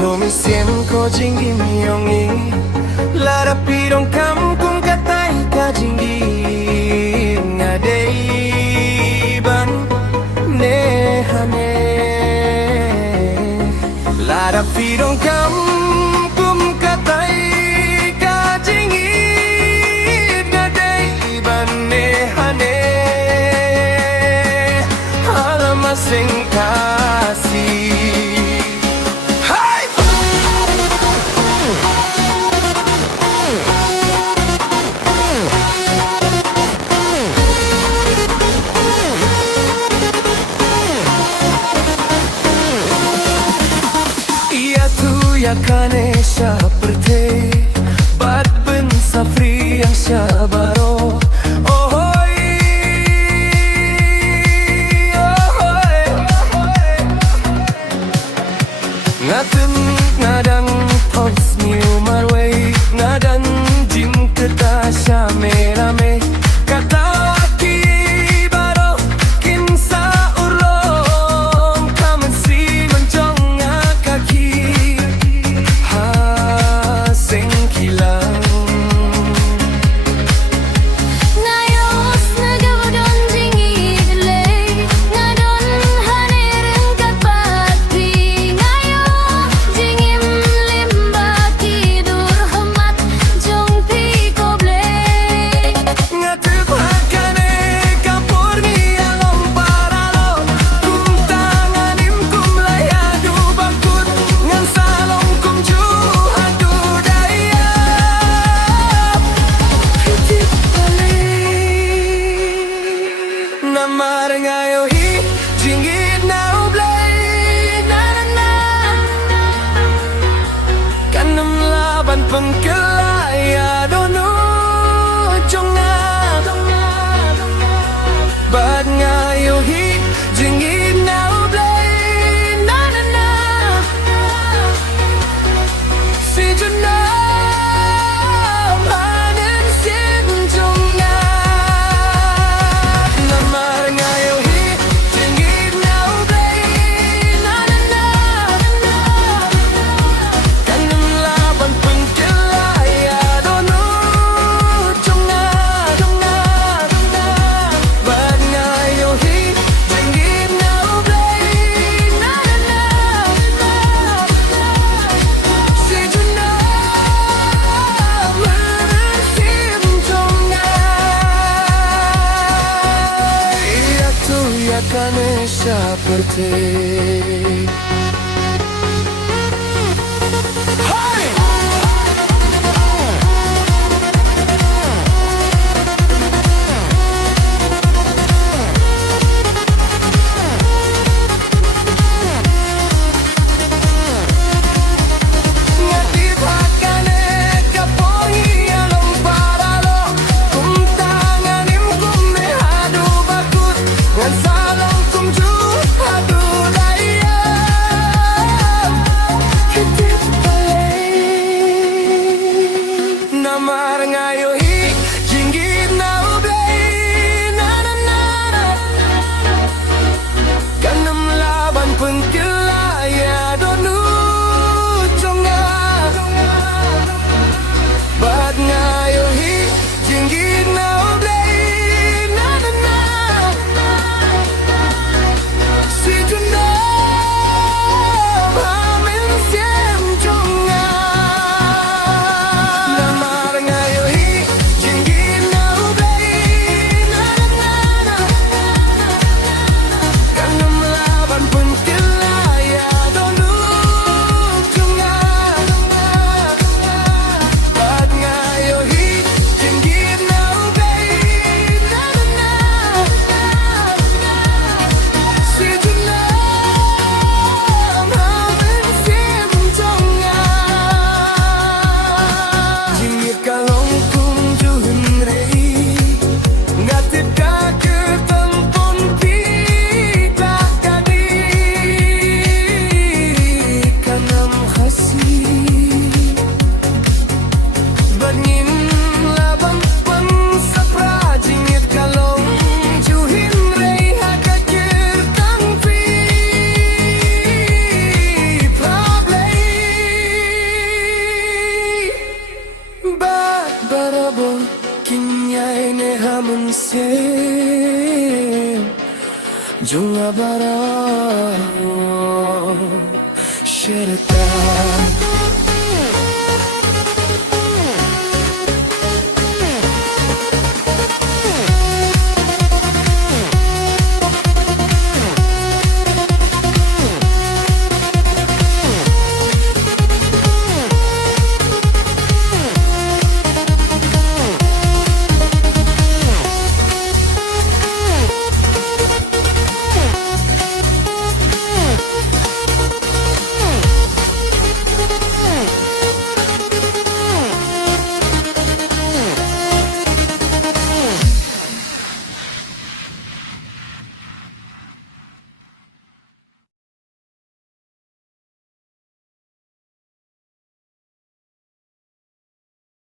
Komisian ko jinggi miyongi Lara pirong kam kung katay ka jinggi Ngadei ban nehane Lara pirong kam kung katay ka jinggi Ngadei ban nehane Alamasing kasih Kane seperti bat ben safri yang syabaro ohoi ohoi ngaten ngadang pos miu marway ngadan jim keta syame rame kata ki baro kinsa urong kamen si mencong kaki Pengkelaya dono jonga Bad ngayo hi jingit now blay na na na Si juna manen sin jonga Namar ngayo hi jingit now blay na na na Kanam laban Kane seperti Salong kumju, aduh daya Junga bara Sherita